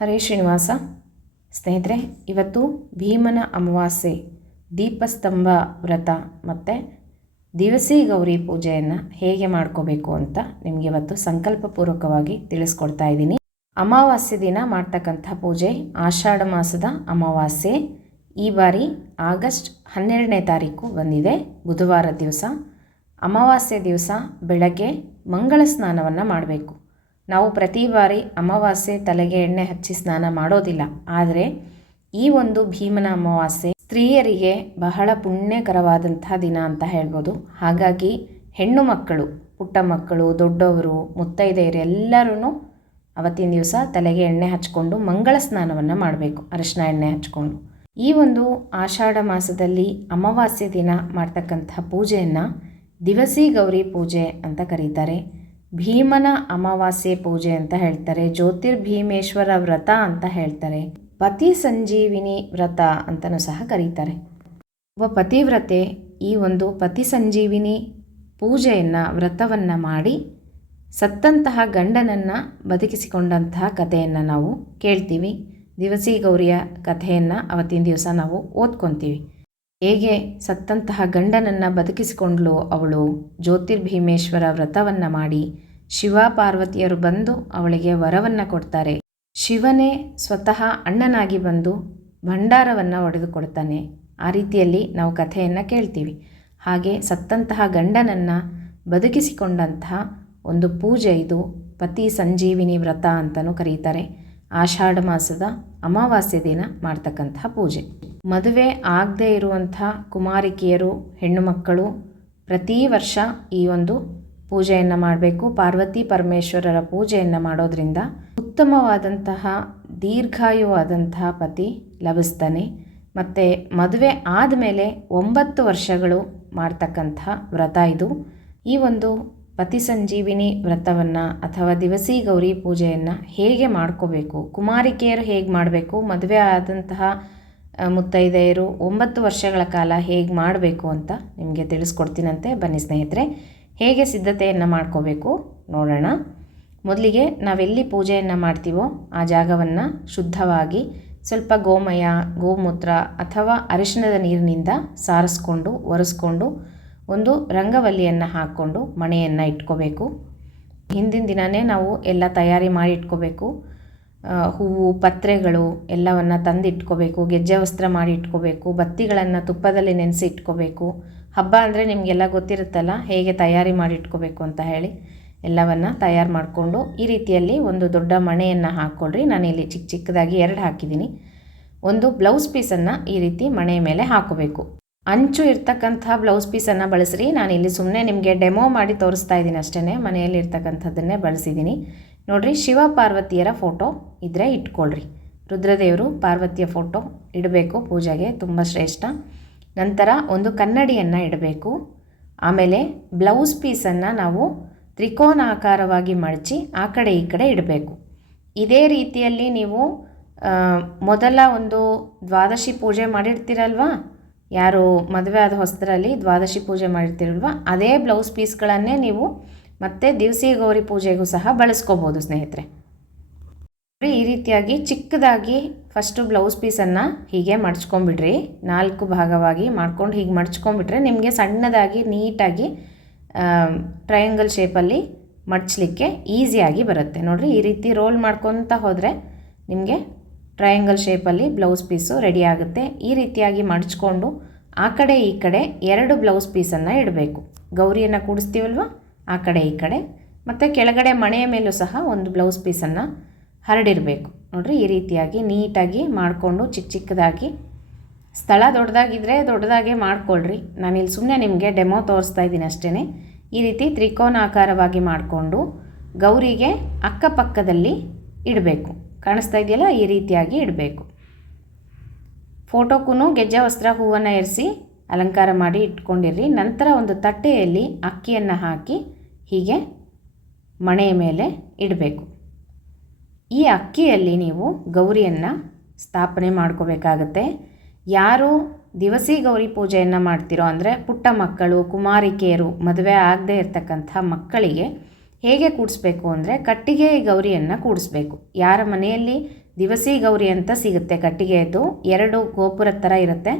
ಹರೇ ಶ್ರೀನಿವಾಸ. ಸ್ನೇಹಿತರೆ, ಇವತ್ತು ಭೀಮನ ಅಮಾವಾಸ್ಯೆ, ದೀಪಸ್ತಂಭ ವ್ರತ ಮತ್ತು ದಿವಸಿ ಗೌರಿ ಪೂಜೆಯನ್ನು ಹೇಗೆ ಮಾಡ್ಕೋಬೇಕು ಅಂತ ನಿಮಗೆ ಇವತ್ತು ಸಂಕಲ್ಪಪೂರ್ವಕವಾಗಿ ತಿಳಿಸ್ಕೊಡ್ತಾ ಇದ್ದೀನಿ. ಅಮಾವಾಸ್ಯೆ ದಿನ ಮಾಡ್ತಕ್ಕಂಥ ಪೂಜೆ ಆಷಾಢ ಮಾಸದ ಅಮಾವಾಸ್ಯೆ. ಈ ಬಾರಿ ಆಗಸ್ಟ್ 12ನೇ ತಾರೀಕು ಬಂದಿದೆ, ಬುಧವಾರ ದಿವಸ. ಅಮಾವಾಸ್ಯೆ ದಿವಸ ಬೆಳಗ್ಗೆ ಮಂಗಳ ಸ್ನಾನವನ್ನು ಮಾಡಬೇಕು. ನಾವು ಪ್ರತಿ ಬಾರಿ ಅಮಾವಾಸ್ಯೆ ತಲೆಗೆ ಎಣ್ಣೆ ಹಚ್ಚಿ ಸ್ನಾನ ಮಾಡೋದಿಲ್ಲ, ಆದರೆ ಈ ಒಂದು ಭೀಮನ ಅಮಾವಾಸ್ಯೆ ಸ್ತ್ರೀಯರಿಗೆ ಬಹಳ ಪುಣ್ಯಕರವಾದಂಥ ದಿನ ಅಂತ ಹೇಳ್ಬೋದು. ಹಾಗಾಗಿ ಹೆಣ್ಣು ಮಕ್ಕಳು, ಪುಟ್ಟ ಮಕ್ಕಳು, ದೊಡ್ಡವರು, ಮುತ್ತೈದೆಯರು ಎಲ್ಲರೂ ಅವತ್ತಿನ ದಿವಸ ತಲೆಗೆ ಎಣ್ಣೆ ಹಚ್ಕೊಂಡು ಮಂಗಳ ಸ್ನಾನವನ್ನು ಮಾಡಬೇಕು, ಅರಿಶಿನ ಎಣ್ಣೆ ಹಚ್ಕೊಂಡು. ಈ ಒಂದು ಆಷಾಢ ಮಾಸದಲ್ಲಿ ಅಮಾವಾಸ್ಯೆ ದಿನ ಮಾಡ್ತಕ್ಕಂಥ ಪೂಜೆಯನ್ನು ದಿವಸಿ ಗೌರಿ ಪೂಜೆ ಅಂತ ಕರೀತಾರೆ. ಭೀಮನ ಅಮಾವಾಸ್ಯೆ ಪೂಜೆ ಅಂತ ಹೇಳ್ತಾರೆ, ಜ್ಯೋತಿರ್ಭೀಮೇಶ್ವರ ವ್ರತ ಅಂತ ಹೇಳ್ತಾರೆ, ಪತಿ ಸಂಜೀವಿನಿ ವ್ರತ ಅಂತಲೂ ಸಹ ಕರೀತಾರೆ. ಒಬ್ಬ ಪತಿವ್ರತೆ ಈ ಒಂದು ಪತಿ ಸಂಜೀವಿನಿ ಪೂಜೆಯನ್ನು, ವ್ರತವನ್ನು ಮಾಡಿ ಸತ್ತಂತಹ ಗಂಡನನ್ನು ಬದುಕಿಸಿಕೊಂಡಂತಹ ಕಥೆಯನ್ನು ನಾವು ಕೇಳ್ತೀವಿ. ದಿವಸಿ ಗೌರಿಯ ಕಥೆಯನ್ನು ಅವತ್ತಿನ ದಿವಸ ನಾವು ಓದ್ಕೊತೀವಿ. ಹೇಗೆ ಸತ್ತಂತಹ ಗಂಡನನ್ನು ಬದುಕಿಸಿಕೊಂಡ್ಲು ಅವಳು, ಜ್ಯೋತಿರ್ಭೀಮೇಶ್ವರ ವ್ರತವನ್ನು ಮಾಡಿ ಶಿವ ಪಾರ್ವತಿಯರು ಬಂದು ಅವಳಿಗೆ ವರವನ್ನು ಕೊಡ್ತಾರೆ. ಶಿವನೇ ಸ್ವತಃ ಅಣ್ಣನಾಗಿ ಬಂದು ಭಂಡಾರವನ್ನು ಒಡೆದು ಕೊಡ್ತಾನೆ. ಆ ರೀತಿಯಲ್ಲಿ ನಾವು ಕಥೆಯನ್ನು ಕೇಳ್ತೀವಿ. ಹಾಗೆ ಸತ್ತಂತಹ ಗಂಡನನ್ನು ಬದುಕಿಸಿಕೊಂಡಂತಹ ಒಂದು ಪೂಜೆ ಇದು ಪತಿ ಸಂಜೀವಿನಿ ವ್ರತ ಅಂತಲೂ ಕರೀತಾರೆ. ಆಷಾಢ ಮಾಸದ ಅಮಾವಾಸ್ಯೆ ದಿನ ಮಾಡ್ತಕ್ಕಂಥ ಪೂಜೆ. ಮದುವೆ ಆಗದೇ ಇರುವಂಥ ಕುಮಾರಿಕೆಯರು, ಹೆಣ್ಣು ಮಕ್ಕಳು ಪ್ರತಿ ವರ್ಷ ಈ ಒಂದು ಪೂಜೆಯನ್ನು ಮಾಡಬೇಕು. ಪಾರ್ವತಿ ಪರಮೇಶ್ವರರ ಪೂಜೆಯನ್ನು ಮಾಡೋದ್ರಿಂದ ಉತ್ತಮವಾದಂತಹ ದೀರ್ಘಾಯುವಾದಂತಹ ಪತಿ ಲಭಿಸ್ತಾನೆ. ಮತ್ತು ಮದುವೆ ಆದಮೇಲೆ 9 ವರ್ಷಗಳು ಮಾಡ್ತಕ್ಕಂಥ ವ್ರತ ಇದು. ಈ ಒಂದು ಪತಿ ಸಂಜೀವಿನಿ ವ್ರತವನ್ನು ಅಥವಾ ದಿವಸಿ ಗೌರಿ ಪೂಜೆಯನ್ನು ಹೇಗೆ ಮಾಡ್ಕೋಬೇಕು, ಕುಮಾರಿಕೆಯರು ಹೇಗೆ ಮಾಡಬೇಕು, ಮದುವೆ ಆದಂತಹ ಮುತ್ತೈದೆಯರು 9 ವರ್ಷಗಳ ಕಾಲ ಹೇಗೆ ಮಾಡಬೇಕು ಅಂತ ನಿಮಗೆ ತಿಳಿಸ್ಕೊಡ್ತೀನಂತೆ. ಬನ್ನಿ ಸ್ನೇಹಿತರೆ, ಹೇಗೆ ಸಿದ್ಧತೆಯನ್ನು ಮಾಡ್ಕೋಬೇಕು ನೋಡೋಣ. ಮೊದಲಿಗೆ ನಾವೆಲ್ಲಿ ಪೂಜೆಯನ್ನು ಮಾಡ್ತೀವೋ ಆ ಜಾಗವನ್ನು ಶುದ್ಧವಾಗಿ ಸ್ವಲ್ಪ ಗೋಮಯ, ಗೋಮೂತ್ರ ಅಥವಾ ಅರಿಶಿಣದ ನೀರಿನಿಂದ ಸಾರಿಸ್ಕೊಂಡು ಒರೆಸ್ಕೊಂಡು ಒಂದು ರಂಗವಲ್ಲಿಯನ್ನು ಹಾಕ್ಕೊಂಡು ಮಣೆಯನ್ನು ಇಟ್ಕೋಬೇಕು. ಹಿಂದಿನ ದಿನವೇ ನಾವು ಎಲ್ಲ ತಯಾರಿ ಮಾಡಿ ಇಟ್ಕೋಬೇಕು. ಹೂವು, ಪತ್ರೆಗಳು ಎಲ್ಲವನ್ನು ತಂದಿಟ್ಕೋಬೇಕು. ಗೆಜ್ಜೆ ವಸ್ತ್ರ ಮಾಡಿ ಇಟ್ಕೋಬೇಕು. ಬತ್ತಿಗಳನ್ನು ತುಪ್ಪದಲ್ಲಿ ನೆನೆಸಿ ಇಟ್ಕೋಬೇಕು. ಹಬ್ಬ ಅಂದರೆ ನಿಮಗೆಲ್ಲ ಗೊತ್ತಿರುತ್ತಲ್ಲ ಹೇಗೆ ತಯಾರಿ ಮಾಡಿ ಇಟ್ಕೋಬೇಕು ಅಂತ ಹೇಳಿ. ಎಲ್ಲವನ್ನು ತಯಾರು ಮಾಡಿಕೊಂಡು ಈ ರೀತಿಯಲ್ಲಿ ಒಂದು ದೊಡ್ಡ ಮಣೆಯನ್ನು ಹಾಕ್ಕೊಳ್ರಿ. ನಾನಿಲ್ಲಿ ಚಿಕ್ಕ ಚಿಕ್ಕದಾಗಿ 2 ಹಾಕಿದ್ದೀನಿ. ಒಂದು ಬ್ಲೌಸ್ ಪೀಸನ್ನು ಈ ರೀತಿ ಮಣೆಯ ಮೇಲೆ ಹಾಕೋಬೇಕು. ಅಂಚು ಇರ್ತಕ್ಕಂಥ ಬ್ಲೌಸ್ ಪೀಸನ್ನು ಬಳಸ್ರಿ. ನಾನಿಲ್ಲಿ ಸುಮ್ಮನೆ ನಿಮಗೆ ಡೆಮೋ ಮಾಡಿ ತೋರಿಸ್ತಾ ಇದ್ದೀನಿ ಅಷ್ಟೇ. ಮನೆಯಲ್ಲಿ ಇರ್ತಕ್ಕಂಥದ್ದನ್ನೇ ಬಳಸಿದ್ದೀನಿ. ನೋಡಿರಿ, ಶಿವ ಪಾರ್ವತಿಯರ ಫೋಟೋ ಇದ್ದರೆ ಇಟ್ಕೊಳ್ರಿ. ರುದ್ರದೇವರು, ಪಾರ್ವತಿಯ ಫೋಟೋ ಇಡಬೇಕು ಪೂಜೆಗೆ, ತುಂಬ ಶ್ರೇಷ್ಠ. ನಂತರ ಒಂದು ಕನ್ನಡಿಯನ್ನು ಇಡಬೇಕು. ಆಮೇಲೆ ಬ್ಲೌಸ್ ಪೀಸನ್ನು ನಾವು ತ್ರಿಕೋನಾಕಾರವಾಗಿ ಮಡಚಿ ಆ ಕಡೆ ಈ ಕಡೆ ಇಡಬೇಕು. ಇದೇ ರೀತಿಯಲ್ಲಿ ನೀವು ಮೊದಲ ಒಂದು ದ್ವಾದಶಿ ಪೂಜೆ ಮಾಡಿರ್ತೀರಲ್ವಾ, ಯಾರು ಮದುವೆ ಆದ ಹೊಸದರಲ್ಲಿ ದ್ವಾದಶಿ ಪೂಜೆ ಮಾಡಿರ್ತೀರಲ್ವ, ಅದೇ ಬ್ಲೌಸ್ ಪೀಸ್ಗಳನ್ನೇ ನೀವು ಮತ್ತು ದಿವಸಿ ಗೌರಿ ಪೂಜೆಗೂ ಸಹ ಬಳಸ್ಕೋಬೋದು ಸ್ನೇಹಿತರೆ. ಈ ರೀತಿಯಾಗಿ ಚಿಕ್ಕದಾಗಿ ಫಸ್ಟು ಬ್ಲೌಸ್ ಪೀಸನ್ನು ಹೀಗೆ ಮಡ್ಚ್ಕೊಂಬಿಡ್ರಿ. 4 ಭಾಗವಾಗಿ ಮಾಡ್ಕೊಂಡು ಹೀಗೆ ಮಡ್ಚ್ಕೊಂಬಿಟ್ರೆ ನಿಮಗೆ ಸಣ್ಣದಾಗಿ ನೀಟಾಗಿ ಟ್ರಯಾಂಗಲ್ ಶೇಪಲ್ಲಿ ಮಡ್ಚಲಿಕ್ಕೆ ಈಸಿಯಾಗಿ ಬರುತ್ತೆ. ನೋಡಿರಿ, ಈ ರೀತಿ ರೋಲ್ ಮಾಡ್ಕೊತ ಹೋದರೆ ನಿಮಗೆ ಟ್ರಯಾಂಗಲ್ ಶೇಪಲ್ಲಿ ಬ್ಲೌಸ್ ಪೀಸು ರೆಡಿ ಆಗುತ್ತೆ. ಈ ರೀತಿಯಾಗಿ ಮಡ್ಚ್ಕೊಂಡು ಆ ಕಡೆ ಈ ಕಡೆ 2 ಬ್ಲೌಸ್ ಪೀಸನ್ನು ಇಡಬೇಕು. ಗೌರಿಯನ್ನು ಕೂಡಿಸ್ತೀವಲ್ವ, ಆ ಕಡೆ ಈ ಕಡೆ, ಮತ್ತು ಕೆಳಗಡೆ ಮಣೆಯ ಮೇಲೂ ಸಹ ಒಂದು ಬ್ಲೌಸ್ ಪೀಸನ್ನು ಹರಡಿರಬೇಕು. ನೋಡಿರಿ, ಈ ರೀತಿಯಾಗಿ ನೀಟಾಗಿ ಮಾಡಿಕೊಂಡು ಚಿಕ್ಕ ಚಿಕ್ಕದಾಗಿ, ಸ್ಥಳ ದೊಡ್ಡದಾಗಿದ್ದರೆ ದೊಡ್ಡದಾಗೆ ಮಾಡ್ಕೊಳ್ರಿ. ನಾನಿಲ್ಲಿ ಸುಮ್ಮನೆ ನಿಮಗೆ ಡೆಮೋ ತೋರಿಸ್ತಾ ಇದ್ದೀನಿ ಅಷ್ಟೇ. ಈ ರೀತಿ ತ್ರಿಕೋನಾಕಾರವಾಗಿ ಮಾಡಿಕೊಂಡು ಗೌರಿಗೆ ಅಕ್ಕಪಕ್ಕದಲ್ಲಿ ಇಡಬೇಕು. ಕಾಣಿಸ್ತಾ ಇದೆಯಲ್ಲ, ಈ ರೀತಿಯಾಗಿ ಇಡಬೇಕು. ಫೋಟೋಕ್ಕೂ ಗೆಜ್ಜೆ ವಸ್ತ್ರ, ಹೂವನ್ನು ಏರಿಸಿ ಅಲಂಕಾರ ಮಾಡಿ ಇಟ್ಕೊಂಡಿರ್ರಿ. ನಂತರ ಒಂದು ತಟ್ಟೆಯಲ್ಲಿ ಅಕ್ಕಿಯನ್ನು ಹಾಕಿ ಹೀಗೆ ಮಣೆಯ ಮೇಲೆ ಇಡಬೇಕು. ಈ ಅಕ್ಕಿಯಲ್ಲಿ ನೀವು ಗೌರಿಯನ್ನು ಸ್ಥಾಪನೆ ಮಾಡ್ಕೋಬೇಕಾಗತ್ತೆ. ಯಾರು ದಿವಸಿ ಗೌರಿ ಪೂಜೆಯನ್ನು ಮಾಡ್ತಿರೋ ಅಂದರೆ ಪುಟ್ಟ ಮಕ್ಕಳು, ಕುಮಾರಿಕೆಯರು, ಮದುವೆ ಆಗದೆ ಇರತಕ್ಕಂಥ ಮಕ್ಕಳಿಗೆ ಹೇಗೆ ಕೂಡಿಸ್ಬೇಕು ಅಂದರೆ ಕಟ್ಟಿಗೆ ಗೌರಿಯನ್ನು ಕೂಡಿಸ್ಬೇಕು. ಯಾರ ಮನೆಯಲ್ಲಿ ದಿವಸಿ ಗೌರಿ ಅಂತ ಸಿಗುತ್ತೆ ಕಟ್ಟಿಗೆಯದ್ದು, 2 ಗೋಪುರದ ಥರ ಇರುತ್ತೆ,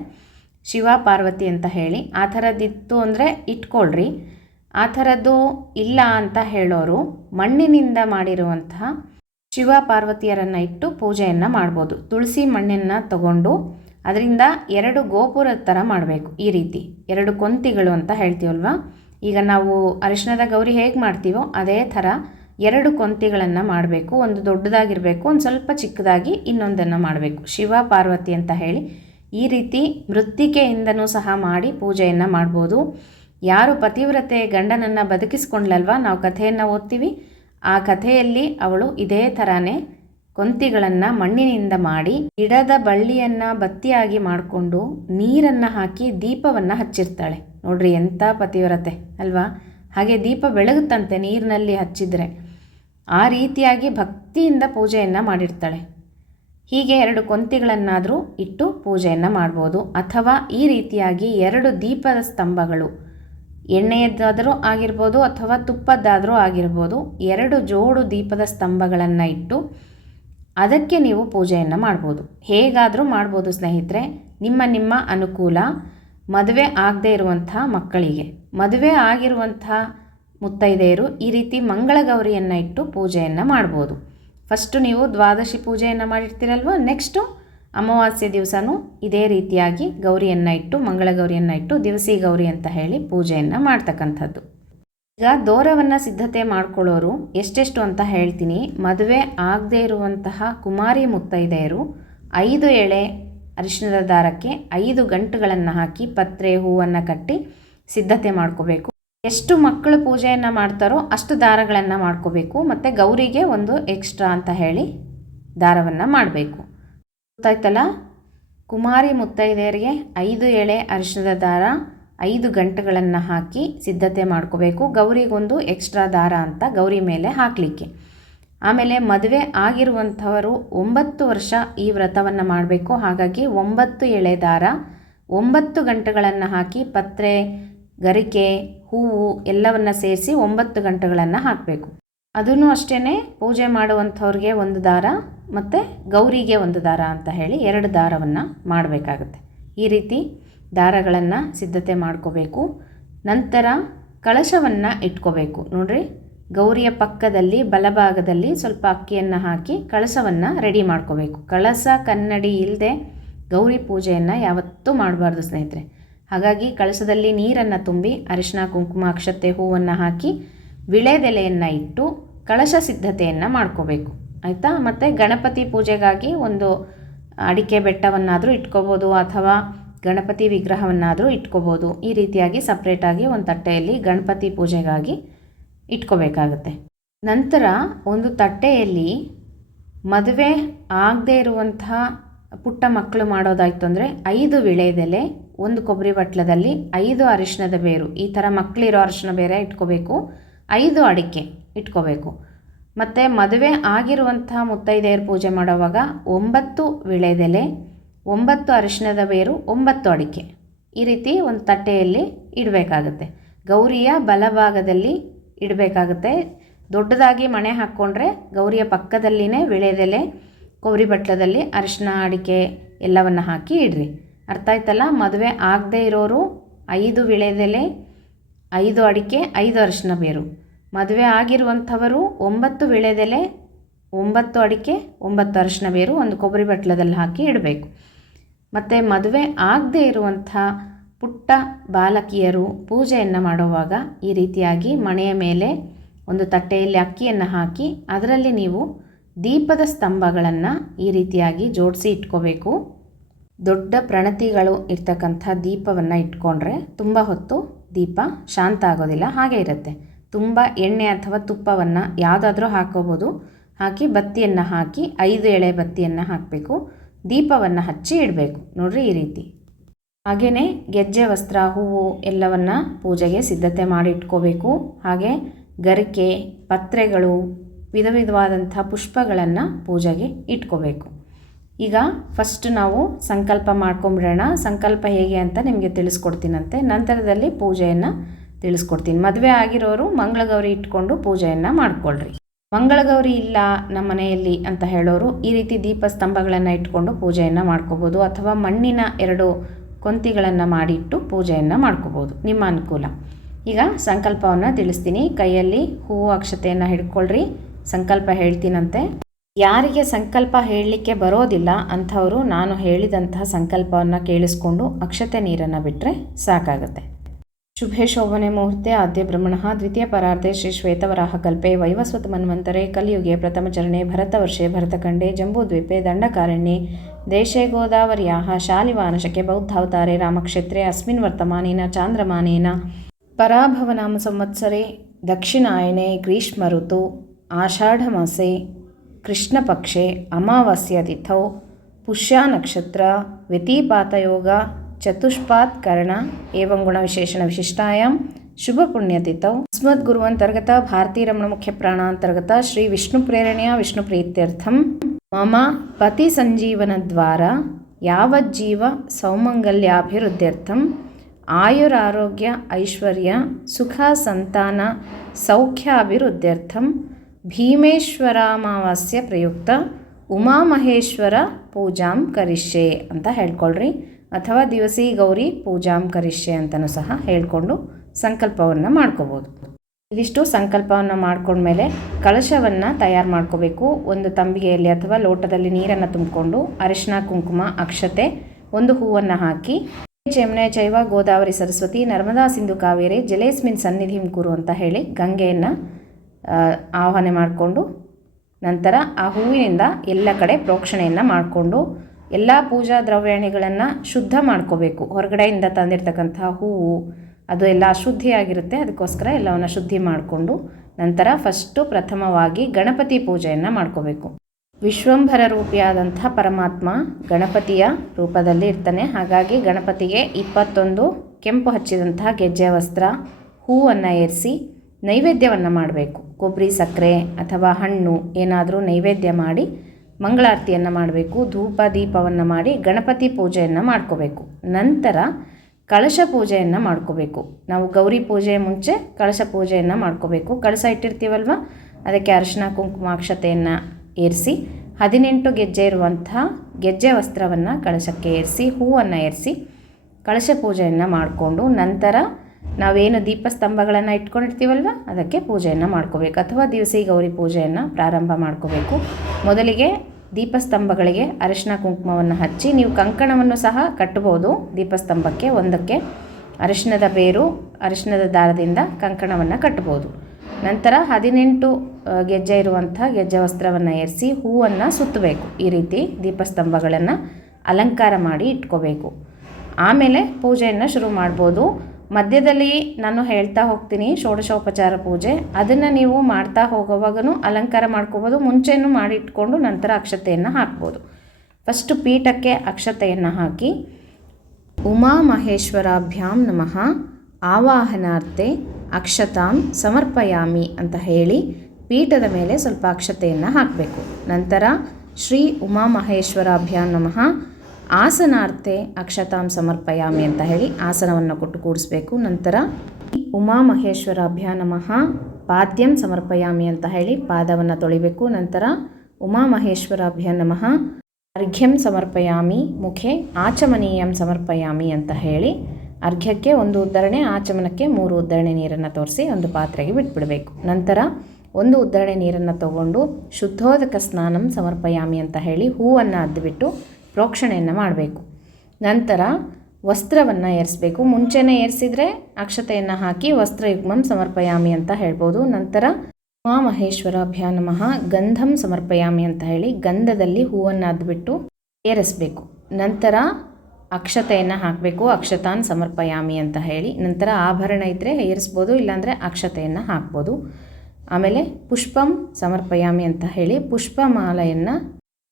ಶಿವ ಪಾರ್ವತಿ ಅಂತ ಹೇಳಿ. ಆ ಥರದ್ದಿತ್ತು ಅಂದರೆ ಇಟ್ಕೊಳ್ರಿ. ಆ ಥರದ್ದು ಇಲ್ಲ ಅಂತ ಹೇಳೋರು ಮಣ್ಣಿನಿಂದ ಮಾಡಿರುವಂತಹ ಶಿವ ಪಾರ್ವತಿಯರನ್ನು ಇಟ್ಟು ಪೂಜೆಯನ್ನು ಮಾಡ್ಬೋದು. ತುಳಸಿ ಮಣ್ಣನ್ನು ತಗೊಂಡು ಅದರಿಂದ 2 ಗೋಪುರದ ಥರ ಮಾಡಬೇಕು. ಈ ರೀತಿ 2 ಕೊಂತಿಗಳು ಅಂತ ಹೇಳ್ತೀವಲ್ವ, ಈಗ ನಾವು ಅರಿಶಿಣದ ಗೌರಿ ಹೇಗೆ ಮಾಡ್ತೀವೋ ಅದೇ ಥರ 2 ಕೊಂತಿಗಳನ್ನು ಮಾಡಬೇಕು. ಒಂದು ದೊಡ್ಡದಾಗಿರಬೇಕು, ಒಂದು ಸ್ವಲ್ಪ ಚಿಕ್ಕದಾಗಿ ಇನ್ನೊಂದನ್ನು ಮಾಡಬೇಕು, ಶಿವ ಪಾರ್ವತಿ ಅಂತ ಹೇಳಿ. ಈ ರೀತಿ ಮೃತ್ತಿಕೆಯಿಂದನೂ ಸಹ ಮಾಡಿ ಪೂಜೆಯನ್ನು ಮಾಡ್ಬೋದು. ಯಾರು ಪತಿವ್ರತೆ ಗಂಡನನ್ನು ಬದುಕಿಸ್ಕೊಂಡ್ಲಲ್ವ, ನಾವು ಕಥೆಯನ್ನು ಓದ್ತೀವಿ, ಆ ಕಥೆಯಲ್ಲಿ ಅವಳು ಇದೇ ಥರನೇ ಕೊಂತಿಗಳನ್ನು ಮಣ್ಣಿನಿಂದ ಮಾಡಿ ಗಿಡದ ಬಳ್ಳಿಯನ್ನು ಬತ್ತಿಯಾಗಿ ಮಾಡಿಕೊಂಡು ನೀರನ್ನು ಹಾಕಿ ದೀಪವನ್ನು ಹಚ್ಚಿರ್ತಾಳೆ. ನೋಡ್ರಿ ಎಂಥ ಪತಿವ್ರತೆ ಅಲ್ವಾ. ಹಾಗೆ ದೀಪ ಬೆಳಗುತ್ತಂತೆ ನೀರಿನಲ್ಲಿ ಹಚ್ಚಿದರೆ. ಆ ರೀತಿಯಾಗಿ ಭಕ್ತಿಯಿಂದ ಪೂಜೆಯನ್ನು ಮಾಡಿರ್ತಾಳೆ. ಹೀಗೆ 2 ಕೊಂತಿಗಳನ್ನಾದರೂ ಇಟ್ಟು ಪೂಜೆಯನ್ನು ಮಾಡ್ಬೋದು. ಅಥವಾ ಈ ರೀತಿಯಾಗಿ 2 ದೀಪದ ಸ್ತಂಭಗಳು, ಎಣ್ಣೆಯದ್ದಾದರೂ ಆಗಿರ್ಬೋದು ಅಥವಾ ತುಪ್ಪದ್ದಾದರೂ ಆಗಿರ್ಬೋದು, 2 ಜೋಡು ದೀಪದ ಸ್ತಂಭಗಳನ್ನು ಇಟ್ಟು ಅದಕ್ಕೆ ನೀವು ಪೂಜೆಯನ್ನು ಮಾಡ್ಬೋದು. ಹೇಗಾದರೂ ಮಾಡ್ಬೋದು ಸ್ನೇಹಿತರೆ, ನಿಮ್ಮ ಅನುಕೂಲ. ಮದುವೆ ಆಗದೇ ಇರುವಂಥ ಮಕ್ಕಳಿಗೆ, ಮದುವೆ ಆಗಿರುವಂಥ ಮುತ್ತೈದೆಯರು ಈ ರೀತಿ ಮಂಗಳಗೌರಿಯನ್ನು ಇಟ್ಟು ಪೂಜೆಯನ್ನು ಮಾಡ್ಬೋದು. ಫಸ್ಟು ನೀವು ದ್ವಾದಶಿ ಪೂಜೆಯನ್ನು ಮಾಡಿರ್ತೀರಲ್ವ, ನೆಕ್ಸ್ಟು ಅಮಾವಾಸ್ಯೆ ದಿವಸನೂ ಇದೇ ರೀತಿಯಾಗಿ ಗೌರಿಯನ್ನು ಇಟ್ಟು, ಮಂಗಳಗೌರಿಯನ್ನು ಇಟ್ಟು ದಿವಸಿ ಗೌರಿ ಅಂತ ಹೇಳಿ ಪೂಜೆಯನ್ನು ಮಾಡ್ತಕ್ಕಂಥದ್ದು. ಈಗ ದೋರವನ್ನು ಸಿದ್ಧತೆ ಮಾಡ್ಕೊಳ್ಳೋರು ಎಷ್ಟೆಷ್ಟು ಅಂತ ಹೇಳ್ತೀನಿ. ಮದುವೆ ಆಗದೇ ಇರುವಂತಹ ಕುಮಾರಿ ಮುತ್ತೈದೆಯರು 5 ಎಳೆ ಅರಿಶಿಣದ ದಾರಕ್ಕೆ 5 ಗಂಟುಗಳನ್ನು ಹಾಕಿ ಪತ್ರೆ ಹೂವನ್ನು ಕಟ್ಟಿ ಸಿದ್ಧತೆ ಮಾಡ್ಕೋಬೇಕು. ಎಷ್ಟು ಮಕ್ಕಳು ಪೂಜೆಯನ್ನು ಮಾಡ್ತಾರೋ ಅಷ್ಟು ದಾರಗಳನ್ನು ಮಾಡ್ಕೋಬೇಕು. ಮತ್ತು ಗೌರಿಗೆ ಒಂದು ಎಕ್ಸ್ಟ್ರಾ ಅಂತ ಹೇಳಿ ದಾರವನ್ನು ಮಾಡಬೇಕು. ಗೊತ್ತಾಯ್ತಲ್ಲ, ಕುಮಾರಿ ಮುತ್ತೈದೆಯರಿಗೆ 5 ಎಳೆ ಅರಿಶಿಣದ ದಾರ 5 ಗಂಟುಗಳನ್ನು ಹಾಕಿ ಸಿದ್ಧತೆ ಮಾಡ್ಕೋಬೇಕು. ಗೌರಿಗೊಂದು ಎಕ್ಸ್ಟ್ರಾ ದಾರ ಅಂತ ಗೌರಿ ಮೇಲೆ ಹಾಕಲಿಕ್ಕೆ. ಆಮೇಲೆ ಮದುವೆ ಆಗಿರುವಂಥವರು 9 ವರ್ಷ ಈ ವ್ರತವನ್ನು ಮಾಡಬೇಕು. ಹಾಗಾಗಿ 9 ಎಳೆ ದಾರ 9 ಗಂಟುಗಳನ್ನು ಹಾಕಿ ಪತ್ರೆ, ಗರಿಕೆ, ಹೂವು ಎಲ್ಲವನ್ನು ಸೇರಿಸಿ 9 ಗಂಟುಗಳನ್ನು ಹಾಕಬೇಕು. ಅದೂ ಅಷ್ಟೇ, ಪೂಜೆ ಮಾಡುವಂಥವ್ರಿಗೆ ಒಂದು ದಾರ ಮತ್ತು ಗೌರಿಗೆ ಒಂದು ದಾರ ಅಂತ ಹೇಳಿ 2 ದಾರವನ್ನು ಮಾಡಬೇಕಾಗುತ್ತೆ. ಈ ರೀತಿ ದಾರಗಳನ್ನು ಸಿದ್ಧತೆ ಮಾಡ್ಕೋಬೇಕು. ನಂತರ ಕಳಶವನ್ನು ಇಟ್ಕೋಬೇಕು. ನೋಡ್ರಿ, ಗೌರಿಯ ಪಕ್ಕದಲ್ಲಿ ಬಲಭಾಗದಲ್ಲಿ ಸ್ವಲ್ಪ ಅಕ್ಕಿಯನ್ನು ಹಾಕಿ ಕಳಶವನ್ನು ರೆಡಿ ಮಾಡ್ಕೋಬೇಕು. ಕಳಶ ಕನ್ನಡಿ ಇಲ್ಲದೆ ಗೌರಿ ಪೂಜೆಯನ್ನು ಯಾವತ್ತೂ ಮಾಡಬಾರ್ದು ಸ್ನೇಹಿತರೆ. ಹಾಗಾಗಿ ಕಳಶದಲ್ಲಿ ನೀರನ್ನು ತುಂಬಿ ಅರಿಶಿನ, ಕುಂಕುಮ, ಅಕ್ಷತೆ, ಹೂವನ್ನು ಹಾಕಿ ವಿಳೆದೆಲೆಯನ್ನು ಇಟ್ಟು ಕಳಶ ಸಿದ್ಧತೆಯನ್ನು ಮಾಡ್ಕೋಬೇಕು. ಆಯಿತಾ. ಮತ್ತು ಗಣಪತಿ ಪೂಜೆಗಾಗಿ ಒಂದು ಅಡಿಕೆ ಬೆಟ್ಟವನ್ನಾದರೂ ಇಟ್ಕೋಬೋದು ಅಥವಾ ಗಣಪತಿ ವಿಗ್ರಹವನ್ನಾದರೂ ಇಟ್ಕೋಬೋದು. ಈ ರೀತಿಯಾಗಿ ಸಪ್ರೇಟಾಗಿ ಒಂದು ತಟ್ಟೆಯಲ್ಲಿ ಗಣಪತಿ ಪೂಜೆಗಾಗಿ ಇಟ್ಕೋಬೇಕಾಗತ್ತೆ. ನಂತರ ಒಂದು ತಟ್ಟೆಯಲ್ಲಿ ಮದುವೆ ಆಗದೇ ಇರುವಂತಹ ಪುಟ್ಟ ಮಕ್ಕಳು ಮಾಡೋದಾಯಿತು ಅಂದರೆ 5 ವಿಳೆದೆಲೆ, 1 ಕೊಬ್ಬರಿ ಬಟ್ಲದಲ್ಲಿ 5 ಅರಿಶಿಣದ ಬೇರು, ಈ ಥರ ಮಕ್ಕಳಿರೋ ಅರಿಶಿಣ ಬೇರೆ ಇಟ್ಕೋಬೇಕು. 5 ಅಡಿಕೆ ಇಟ್ಕೋಬೇಕು. ಮತ್ತು ಮದುವೆ ಆಗಿರುವಂಥ ಮುತ್ತೈದೆಯರು ಪೂಜೆ ಮಾಡೋವಾಗ 9 ವಿಳೆದೆಲೆ, 9 ಅರಿಶಿಣದ ಬೇರು, 9 ಅಡಿಕೆ ಈ ರೀತಿ ಒಂದು ತಟ್ಟೆಯಲ್ಲಿ ಇಡಬೇಕಾಗುತ್ತೆ. ಗೌರಿಯ ಬಲಭಾಗದಲ್ಲಿ ಇಡಬೇಕಾಗುತ್ತೆ. ದೊಡ್ಡದಾಗಿ ಮಣೆ ಹಾಕ್ಕೊಂಡ್ರೆ ಗೌರಿಯ ಪಕ್ಕದಲ್ಲಿನೇ ವಿಳೆದೆಲೆ, ಕೊಬ್ಬರಿ ಬಟ್ಲದಲ್ಲಿ ಅರಿಶಿನ, ಅಡಿಕೆ ಎಲ್ಲವನ್ನು ಹಾಕಿ ಇಡ್ರಿ. ಅರ್ಥ ಆಯ್ತಲ್ಲ. ಮದುವೆ ಆಗದೇ ಇರೋರು 5 ವಿಳೆದೆಲೆ, 5 ಅಡಿಕೆ, 5 ಅರಿಶಿನ ಬೇರು. ಮದುವೆ ಆಗಿರುವಂಥವರು 9 ವಿಳೆದೆಲೆ, 9 ಅಡಿಕೆ, 9 ಅರಿಶಿನ ಬೇರು, 1 ಕೊಬ್ಬರಿ ಬಟ್ಲದಲ್ಲಿ ಹಾಕಿ ಇಡಬೇಕು. ಮತ್ತು ಮದುವೆ ಆಗದೇ ಇರುವಂಥ ಪುಟ್ಟ ಬಾಲಕಿಯರು ಪೂಜೆಯನ್ನು ಮಾಡುವಾಗ ಈ ರೀತಿಯಾಗಿ ಮಣೆಯ ಮೇಲೆ ಒಂದು ತಟ್ಟೆಯಲ್ಲಿ ಅಕ್ಕಿಯನ್ನು ಹಾಕಿ ಅದರಲ್ಲಿ ನೀವು ದೀಪದ ಸ್ತಂಭಗಳನ್ನು ಈ ರೀತಿಯಾಗಿ ಜೋಡಿಸಿ ಇಟ್ಕೋಬೇಕು. ದೊಡ್ಡ ಪ್ರಣತಿಗಳು ಇರ್ತಕ್ಕಂಥ ದೀಪವನ್ನು ಇಟ್ಕೊಂಡ್ರೆ ತುಂಬ ಹೊತ್ತು ದೀಪ ಶಾಂತ ಆಗೋದಿಲ್ಲ, ಹಾಗೆ ಇರುತ್ತೆ. ತುಂಬ ಎಣ್ಣೆ ಅಥವಾ ತುಪ್ಪವನ್ನು ಯಾವುದಾದ್ರೂ ಹಾಕೋಬೋದು. ಹಾಕಿ ಬತ್ತಿಯನ್ನು ಹಾಕಿ 5 ಎಳೆ ಬತ್ತಿಯನ್ನು ಹಾಕಬೇಕು. ದೀಪವನ್ನು ಹಚ್ಚಿ ಇಡಬೇಕು. ನೋಡ್ರಿ ಈ ರೀತಿ. ಹಾಗೆಯೇ ಗೆಜ್ಜೆ ವಸ್ತ್ರ, ಹೂವು ಎಲ್ಲವನ್ನು ಪೂಜೆಗೆ ಸಿದ್ಧತೆ ಮಾಡಿ ಇಟ್ಕೋಬೇಕು. ಹಾಗೆ ಗರಿಕೆ, ಪತ್ರೆಗಳು, ವಿಧ ವಿಧವಾದಂಥ ಪುಷ್ಪಗಳನ್ನು ಪೂಜೆಗೆ ಇಟ್ಕೋಬೇಕು. ಈಗ ಫಸ್ಟ್ ನಾವು ಸಂಕಲ್ಪ ಮಾಡ್ಕೊಂಬಿಡೋಣ. ಸಂಕಲ್ಪ ಹೇಗೆ ಅಂತ ನಿಮಗೆ ತಿಳಿಸ್ಕೊಡ್ತೀನಂತೆ. ನಂತರದಲ್ಲಿ ಪೂಜೆಯನ್ನು ತಿಳಿಸ್ಕೊಡ್ತೀನಿ. ಮದುವೆ ಆಗಿರೋರು ಮಂಗಳಗೌರಿ ಇಟ್ಕೊಂಡು ಪೂಜೆಯನ್ನು ಮಾಡಿಕೊಳ್ಳ್ರಿ. ಮಂಗಳಗೌರಿ ಇಲ್ಲ ನಮ್ಮ ಮನೆಯಲ್ಲಿ ಅಂತ ಹೇಳೋರು ಈ ರೀತಿ ದೀಪಸ್ತಂಭಗಳನ್ನು ಇಟ್ಕೊಂಡು ಪೂಜೆಯನ್ನು ಮಾಡ್ಕೋಬೋದು, ಅಥವಾ ಮಣ್ಣಿನ 2 ಕೊಂತಿಗಳನ್ನು ಮಾಡಿಟ್ಟು ಪೂಜೆಯನ್ನು ಮಾಡ್ಕೋಬೋದು, ನಿಮ್ಮ ಅನುಕೂಲ. ಈಗ ಸಂಕಲ್ಪವನ್ನು ತಿಳಿಸ್ತೀನಿ. ಕೈಯಲ್ಲಿ ಹೂವು ಅಕ್ಷತೆಯನ್ನು ಹಿಡ್ಕೊಳ್ರಿ. ಸಂಕಲ್ಪ ಹೇಳ್ತೀನಂತೆ. ಯಾರಿಗೆ ಸಂಕಲ್ಪ ಹೇಳಲಿಕ್ಕೆ ಬರೋದಿಲ್ಲ ಅಂಥವರು ನಾನು ಹೇಳಿದಂತಹ ಸಂಕಲ್ಪವನ್ನು ಕೇಳಿಸ್ಕೊಂಡು ಅಕ್ಷತೆ ನೀರನ್ನು ಬಿಟ್ಟರೆ ಸಾಕಾಗುತ್ತೆ. ಶುಭೆ ಶೋಭನೆ ಮುಹೂರ್ತೆ ಆದ್ಯ ಬ್ರಹ್ಮಣಃ ದ್ವಿತೀಯ ಪರಾರ್ಧೆ ಶ್ರೀ ಶ್ವೇತವರಾಹ ಕಲ್ಪೆ ವೈವಸ್ವತ ಮನ್ವಂತರೆ ಕಲಿಯುಗೆ ಪ್ರಥಮಚರಣೆ ಭರತವರ್ಷೆ ಭರತಖಂಡೆ ಜಂಬೂದ್ವೀಪೆ ದಂಡಕಾರಣ್ಯೆ ದೇಶೇ ಗೋದಾವರ್ಯಾಃ ಶಾಲಿವಾನಶಕೆ ಬೌದ್ಧಾವತಾರೆ ರಾಮಕ್ಷೇತ್ರೆ ಅಸ್ಮಿನ್ ವರ್ತಮಾನೇನ ಚಾಂದ್ರಮಾನೇನ ಪರಾಭವನಾಮ ಸಂವತ್ಸರೆ ದಕ್ಷಿಣಾಯನೆ ಗ್ರೀಷ್ಮ ಋತು ಆಷಾಢಮಾಸೆ ಕೃಷ್ಣಪಕ್ಷೆ ಅಮಾವಾಸ್ಯ ತಿಥೌ ಪುಷ್ಯ ನಕ್ಷತ್ರ ವ್ಯತಿಪಾತಯೋಗ ಚತುಷ್ಪಾತ್ ಕರ್ಣ ಏವಂ ಗುಣವಿಶೇಷಣ ವಿಶಿಷ್ಟಾಯಾಂ ಶುಭ ಪುಣ್ಯತಿಥೌ ಅಸ್ಮದ್ಗುರುವಂತರ್ಗತ ಭಾರತೀ ರಮಣ ಮುಖ್ಯ ಪ್ರಾಣಾಂತರ್ಗತ ಶ್ರೀ ವಿಷ್ಣು ಪ್ರೇರಣೆಯ ವಿಷ್ಣು ಪ್ರೀತ್ಯರ್ಥಂ ಮಮ ಪತಿ ಸಂಜೀವನದ್ವಾರ ಯಾವಜ್ಜೀವ ಸೌಮಂಗಲ್ಯಾಭಿವೃದ್ಧ್ಯರ್ಥಂ ಆಯುರಾರೋಗ್ಯ ಐಶ್ವರ್ಯ ಸುಖ ಸಂತಾನ ಸೌಖ್ಯಾಭಿವೃದ್ಧ್ಯರ್ಥಂ ಭೀಮೇಶ್ವರಾಮಾವಾಸ್ಯ ಪ್ರಯುಕ್ತ ಉಮಾಮಹೇಶ್ವರ ಪೂಜಾಂ ಕರಿಷ್ಯೆ ಅಂತ ಹೇಳ್ಕೊಳ್ರಿ, ಅಥವಾ ದಿವಸಿ ಗೌರಿ ಪೂಜಾಂ ಕರಿಷ್ಯೆ ಅಂತಲೂ ಸಹ ಹೇಳ್ಕೊಂಡು ಸಂಕಲ್ಪವನ್ನು ಮಾಡ್ಕೋಬೋದು. ಇದಿಷ್ಟು ಸಂಕಲ್ಪವನ್ನು ಮಾಡ್ಕೊಂಡ್ಮೇಲೆ ಕಳಶವನ್ನು ತಯಾರು ಮಾಡ್ಕೋಬೇಕು. ಒಂದು ತಂಬಿಗೆಯಲ್ಲಿ ಅಥವಾ ಲೋಟದಲ್ಲಿ ನೀರನ್ನು ತುಂಬಿಕೊಂಡು ಅರಿಶಿನ ಕುಂಕುಮ ಅಕ್ಷತೆ 1 ಹೂವನ್ನು ಹಾಕಿ ಯಮುನೆ ಚೈವ ಗೋದಾವರಿ ಸರಸ್ವತಿ ನರ್ಮದಾ ಸಿಂಧು ಕಾವೇರಿ ಜಲೇಸ್ಮಿನ್ ಸನ್ನಿಧಿಂ ಕುರು ಅಂತ ಹೇಳಿ ಗಂಗೆಯನ್ನು ಆಹ್ವಾನ ಮಾಡಿಕೊಂಡು ನಂತರ ಆ ಹೂವಿನಿಂದ ಎಲ್ಲ ಕಡೆ ಪ್ರೋಕ್ಷಣೆಯನ್ನು ಮಾಡಿಕೊಂಡು ಎಲ್ಲ ಪೂಜಾ ದ್ರವ್ಯಾಣಿಗಳನ್ನು ಶುದ್ಧ ಮಾಡ್ಕೋಬೇಕು. ಹೊರಗಡೆಯಿಂದ ತಂದಿರ್ತಕ್ಕಂತಹ ಹೂವು ಅದು ಎಲ್ಲ ಅಶುದ್ಧಿಯಾಗಿರುತ್ತೆ, ಅದಕ್ಕೋಸ್ಕರ ಎಲ್ಲವನ್ನು ಶುದ್ಧಿ ಮಾಡಿಕೊಂಡು ನಂತರ ಪ್ರಥಮವಾಗಿ ಗಣಪತಿ ಪೂಜೆಯನ್ನು ಮಾಡ್ಕೋಬೇಕು. ವಿಶ್ವಂಭರ ರೂಪಿಯಾದಂಥ ಪರಮಾತ್ಮ ಗಣಪತಿಯ ರೂಪದಲ್ಲಿ ಇರ್ತಾನೆ. ಹಾಗಾಗಿ ಗಣಪತಿಗೆ 21 ಕೆಂಪು ಹಚ್ಚಿದಂತಹ ಗೆಜ್ಜೆ ವಸ್ತ್ರ ಹೂವನ್ನು ಏರಿಸಿ ನೈವೇದ್ಯವನ್ನು ಮಾಡಬೇಕು. ಕೊಬ್ಬರಿ ಸಕ್ಕರೆ ಅಥವಾ ಹಣ್ಣು ಏನಾದರೂ ನೈವೇದ್ಯ ಮಾಡಿ ಮಂಗಳಾರತಿಯನ್ನು ಮಾಡಬೇಕು. ಧೂಪ ದೀಪವನ್ನು ಮಾಡಿ ಗಣಪತಿ ಪೂಜೆಯನ್ನು ಮಾಡ್ಕೋಬೇಕು. ನಂತರ ಕಳಶ ಪೂಜೆಯನ್ನು ಮಾಡ್ಕೋಬೇಕು. ನಾವು ಗೌರಿ ಪೂಜೆಯ ಮುಂಚೆ ಕಳಶ ಪೂಜೆಯನ್ನು ಮಾಡ್ಕೋಬೇಕು. ಕಳಶ ಇಟ್ಟಿರ್ತೀವಲ್ವ, ಅದಕ್ಕೆ ಅರಿಶಿನ ಕುಂಕುಮಾಕ್ಷತೆಯನ್ನು ಏರಿಸಿ 18 ಗೆಜ್ಜೆ ಇರುವಂಥ ಗೆಜ್ಜೆ ವಸ್ತ್ರವನ್ನು ಕಳಶಕ್ಕೆ ಏರಿಸಿ ಹೂವನ್ನು ಏರಿಸಿ ಕಳಶ ಪೂಜೆಯನ್ನು ಮಾಡಿಕೊಂಡು ನಂತರ ನಾವೇನು ದೀಪಸ್ತಂಭಗಳನ್ನು ಇಟ್ಕೊಂಡಿರ್ತೀವಲ್ವ ಅದಕ್ಕೆ ಪೂಜೆಯನ್ನು ಮಾಡ್ಕೋಬೇಕು, ಅಥವಾ ದಿವಸಿ ಗೌರಿ ಪೂಜೆಯನ್ನು ಪ್ರಾರಂಭ ಮಾಡ್ಕೋಬೇಕು. ಮೊದಲಿಗೆ ದೀಪಸ್ತಂಭಗಳಿಗೆ ಅರಿಶಿನ ಕುಂಕುಮವನ್ನು ಹಚ್ಚಿ, ನೀವು ಕಂಕಣವನ್ನು ಸಹ ಕಟ್ಬೋದು. ದೀಪಸ್ತಂಭಕ್ಕೆ ಒಂದಕ್ಕೆ ಅರಿಶಿನದ ಬೇರು ಅರಿಶಿನದ ದಾರದಿಂದ ಕಂಕಣವನ್ನು ಕಟ್ಬೋದು. ನಂತರ 18 ಗೆಜ್ಜೆ ಇರುವಂಥ ಗೆಜ್ಜೆ ವಸ್ತ್ರವನ್ನು ಏರಿಸಿ ಹೂವನ್ನು ಸುತ್ತಬೇಕು. ಈ ರೀತಿ ದೀಪಸ್ತಂಭಗಳನ್ನು ಅಲಂಕಾರ ಮಾಡಿ ಇಟ್ಕೋಬೇಕು. ಆಮೇಲೆ ಪೂಜೆಯನ್ನು ಶುರು ಮಾಡ್ಬೋದು. ಮಧ್ಯದಲ್ಲಿ ನಾನು ಹೇಳ್ತಾ ಹೋಗ್ತೀನಿ ಷೋಡಶೋಪಚಾರ ಪೂಜೆ, ಅದನ್ನು ನೀವು ಮಾಡ್ತಾ ಹೋಗುವಾಗೂ ಅಲಂಕಾರ ಮಾಡ್ಕೋಬೋದು. ಮುಂಚೆನೂ ಮಾಡಿ ಇಟ್ಕೊಂಡು ನಂತರ ಅಕ್ಷತೆಯನ್ನು ಹಾಕ್ಬೋದು. ಫಸ್ಟು ಪೀಠಕ್ಕೆ ಅಕ್ಷತೆಯನ್ನು ಹಾಕಿ ಉಮಾಮಹೇಶ್ವರಾಭ್ಯಾಂ ನಮಃ ಆವಾಹನಾರ್ಥೆ ಅಕ್ಷತಾಂ ಸಮರ್ಪಯಾಮಿ ಅಂತ ಹೇಳಿ ಪೀಠದ ಮೇಲೆ ಸ್ವಲ್ಪ ಅಕ್ಷತೆಯನ್ನು ಹಾಕಬೇಕು. ನಂತರ ಶ್ರೀ ಉಮಾಮಹೇಶ್ವರಾಭ್ಯಾಂ ನಮಃ ಆಸನಾರ್ಥೆ ಅಕ್ಷತಾಂ ಸಮರ್ಪಯಾಮಿ ಅಂತ ಹೇಳಿ ಆಸನವನ್ನು ಕೊಟ್ಟು ಕೂಡಿಸ್ಬೇಕು. ನಂತರ ಉಮಾಮಹೇಶ್ವರಾಭ್ಯಾಂ ನಮಃ ಪಾದ್ಯಂ ಸಮರ್ಪಯಾಮಿ ಅಂತ ಹೇಳಿ ಪಾದವನ್ನು ತೊಳಿಬೇಕು. ನಂತರ ಉಮಾಮಹೇಶ್ವರಾಭ್ಯಾಂ ನಮಃ ಅರ್ಘ್ಯಂ ಸಮರ್ಪಯಾಮಿ ಮುಖೆ ಆಚಮನೀಯಂ ಸಮರ್ಪಯಾಮಿ ಅಂತ ಹೇಳಿ ಅರ್ಘ್ಯಕ್ಕೆ 1 ಉದ್ಧರಣೆ, ಆಚಮನಕ್ಕೆ 3 ಉದ್ಧರಣೆ ನೀರನ್ನು ತೋರಿಸಿ ಒಂದು ಪಾತ್ರೆಗೆ ಬಿಟ್ಬಿಡಬೇಕು. ನಂತರ 1 ಉದ್ಧರಣೆ ನೀರನ್ನು ತಗೊಂಡು ಶುದ್ಧೋದಕ ಸ್ನಾನಂ ಸಮರ್ಪಯಾಮಿ ಅಂತ ಹೇಳಿ ಹೂವನ್ನು ಅದ್ದುಬಿಟ್ಟು ಪ್ರೋಕ್ಷಣೆಯನ್ನು ಮಾಡಬೇಕು. ನಂತರ ವಸ್ತ್ರವನ್ನು ಏರಿಸಬೇಕು. ಮುಂಚೆನೇ ಏರಿಸಿದರೆ ಅಕ್ಷತೆಯನ್ನು ಹಾಕಿ ವಸ್ತ್ರಯುಗ್ಮಂ ಸಮರ್ಪಯಾಮಿ ಅಂತ ಹೇಳ್ಬೋದು. ನಂತರ ಉಮಾಮಹೇಶ್ವರಾಭ್ಯಾಂ ನಮಃ ಗಂಧಂ ಸಮರ್ಪಯಾಮಿ ಅಂತ ಹೇಳಿ ಗಂಧದಲ್ಲಿ ಹೂವನ್ನು ಅದ್ಬಿಟ್ಟು ಏರಿಸಬೇಕು. ನಂತರ ಅಕ್ಷತೆಯನ್ನು ಹಾಕಬೇಕು. ಅಕ್ಷತಾನ್ ಸಮರ್ಪಯಾಮಿ ಅಂತ ಹೇಳಿ ನಂತರ ಆಭರಣ ಇದ್ದರೆ ಏರಿಸ್ಬೋದು, ಇಲ್ಲಾಂದರೆ ಅಕ್ಷತೆಯನ್ನು ಹಾಕ್ಬೋದು. ಆಮೇಲೆ ಪುಷ್ಪಂ ಸಮರ್ಪಯಾಮಿ ಅಂತ ಹೇಳಿ ಪುಷ್ಪಮಾಲೆಯನ್ನು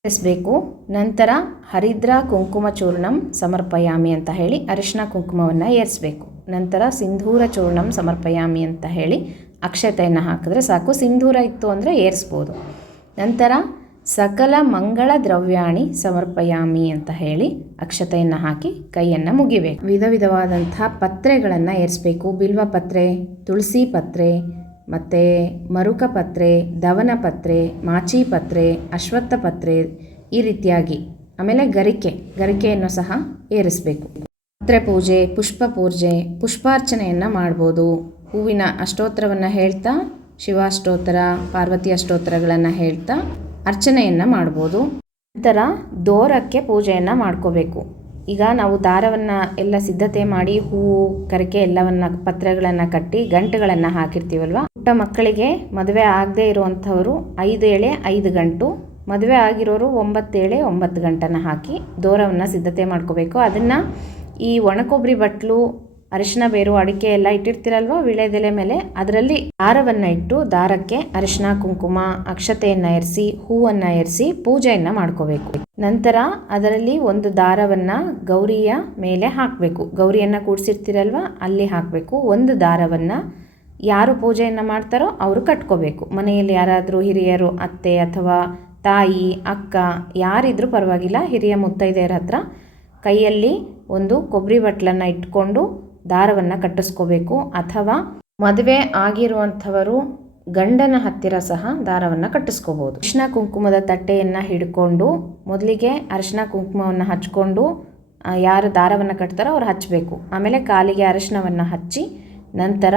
ಏರಿಸಬೇಕು. ನಂತರ ಹರಿದ್ರ ಕುಂಕುಮ ಚೂರ್ಣಂ ಸಮರ್ಪಯಾಮಿ ಅಂತ ಹೇಳಿ ಅರಿಶಿನ ಕುಂಕುಮವನ್ನು ಏರಿಸಬೇಕು. ನಂತರ ಸಿಂಧೂರ ಚೂರ್ಣಂ ಸಮರ್ಪಯಾಮಿ ಅಂತ ಹೇಳಿ ಅಕ್ಷತೆಯನ್ನು ಹಾಕಿದ್ರೆ ಸಾಕು. ಸಿಂಧೂರ ಇತ್ತು ಅಂದರೆ ಏರಿಸ್ಬೋದು. ನಂತರ ಸಕಲ ಮಂಗಳ ದ್ರವ್ಯಾಣಿ ಸಮರ್ಪಯಾಮಿ ಅಂತ ಹೇಳಿ ಅಕ್ಷತೆಯನ್ನು ಹಾಕಿ ಕೈಯನ್ನು ಮುಗಿಬೇಕು. ವಿಧ ವಿಧವಾದಂಥ ಪತ್ರೆಗಳನ್ನು ಏರಿಸಬೇಕು. ಬಿಲ್ವ ಪತ್ರೆ, ತುಳಸಿ ಪತ್ರೆ, ಮತ್ತು ಮರುಕ ಪತ್ರೆ, ದವನ ಪತ್ರೆ, ಮಾಚಿ ಪತ್ರೆ, ಅಶ್ವತ್ಥ ಪತ್ರೆ, ಈ ರೀತಿಯಾಗಿ. ಆಮೇಲೆ ಗರಿಕೆಯನ್ನು ಸಹ ಏರಿಸಬೇಕು. ಪತ್ರೆ ಪೂಜೆ, ಪುಷ್ಪ ಪೂಜೆ, ಪುಷ್ಪಾರ್ಚನೆಯನ್ನು ಮಾಡ್ಬೋದು. ಹೂವಿನ ಅಷ್ಟೋತ್ತರವನ್ನು ಹೇಳ್ತಾ, ಶಿವಾಷ್ಟೋತ್ತರ, ಪಾರ್ವತಿ ಅಷ್ಟೋತ್ತರಗಳನ್ನು ಹೇಳ್ತಾ ಅರ್ಚನೆಯನ್ನು ಮಾಡ್ಬೋದು. ನಂತರ ದೋರಕ್ಕೆ ಪೂಜೆಯನ್ನು ಮಾಡ್ಕೋಬೇಕು. ಈಗ ನಾವು ದಾರವನ್ನು ಎಲ್ಲ ಸಿದ್ಧತೆ ಮಾಡಿ ಹೂವು, ಗರಿಕೆ ಎಲ್ಲವನ್ನು ಪತ್ರೆಗಳನ್ನು ಕಟ್ಟಿ ಗಂಟುಗಳನ್ನು ಹಾಕಿರ್ತೀವಲ್ವ. ಪುಟ್ಟ ಮಕ್ಕಳಿಗೆ ಮದುವೆ ಆಗದೆ ಇರುವಂಥವರು 5 ಎಳೆ 5 ಗಂಟು, ಮದುವೆ ಆಗಿರೋರು 9 ಎಳೆ 9 ಗಂಟನ್ನು ಹಾಕಿ ದೋರವನ್ನು ಸಿದ್ಧತೆ ಮಾಡ್ಕೋಬೇಕು. ಅದನ್ನು ಈ ಒಣಕೊಬ್ಬರಿ ಬಟ್ಲು, ಅರಿಶಿನ ಬೇರು, ಅಡಿಕೆ ಎಲ್ಲ ಇಟ್ಟಿರ್ತೀರಲ್ವ ವೀಳ್ಯದೆಲೆ ಮೇಲೆ, ಅದರಲ್ಲಿ ದಾರವನ್ನು ಇಟ್ಟು ದಾರಕ್ಕೆ ಅರಿಶಿನ ಕುಂಕುಮ ಅಕ್ಷತೆಯನ್ನು ಏರಿಸಿ ಹೂವನ್ನು ಏರಿಸಿ ಪೂಜೆಯನ್ನು ಮಾಡ್ಕೋಬೇಕು. ನಂತರ ಅದರಲ್ಲಿ ಒಂದು ದಾರವನ್ನು ಗೌರಿಯ ಮೇಲೆ ಹಾಕಬೇಕು. ಗೌರಿಯನ್ನು ಕೂಡಿಸಿರ್ತೀರಲ್ವ ಅಲ್ಲಿ ಹಾಕಬೇಕು. ಒಂದು ದಾರವನ್ನು ಯಾರು ಪೂಜೆಯನ್ನು ಮಾಡ್ತಾರೋ ಅವರು ಕಟ್ಕೋಬೇಕು. ಮನೆಯಲ್ಲಿ ಯಾರಾದರೂ ಹಿರಿಯರು, ಅತ್ತೆ ಅಥವಾ ತಾಯಿ, ಅಕ್ಕ ಯಾರಿದ್ರೂ ಪರವಾಗಿಲ್ಲ, ಹಿರಿಯ ಮುತ್ತೈದೆಯರ ಹತ್ರ ಕೈಯಲ್ಲಿ ಒಂದು ಕೊಬ್ಬರಿ ಬಟ್ಲನ್ನು ಇಟ್ಕೊಂಡು ದಾರವನ್ನು ಕಟ್ಟಿಸ್ಕೋಬೇಕು. ಅಥವಾ ಮದುವೆ ಆಗಿರುವಂಥವರು ಗಂಡನ ಹತ್ತಿರ ಸಹ ದಾರವನ್ನು ಕಟ್ಟಿಸ್ಕೋಬೋದು. ಅರಿಶಿನ ಕುಂಕುಮದ ತಟ್ಟೆಯನ್ನು ಹಿಡ್ಕೊಂಡು ಮೊದಲಿಗೆ ಅರಿಶಿನ ಕುಂಕುಮವನ್ನು ಹಚ್ಕೊಂಡು ಯಾರು ದಾರವನ್ನು ಕಟ್ತಾರೋ ಅವ್ರು ಹಚ್ಚಬೇಕು. ಆಮೇಲೆ ಕಾಲಿಗೆ ಅರಿಶಿನವನ್ನು ಹಚ್ಚಿ ನಂತರ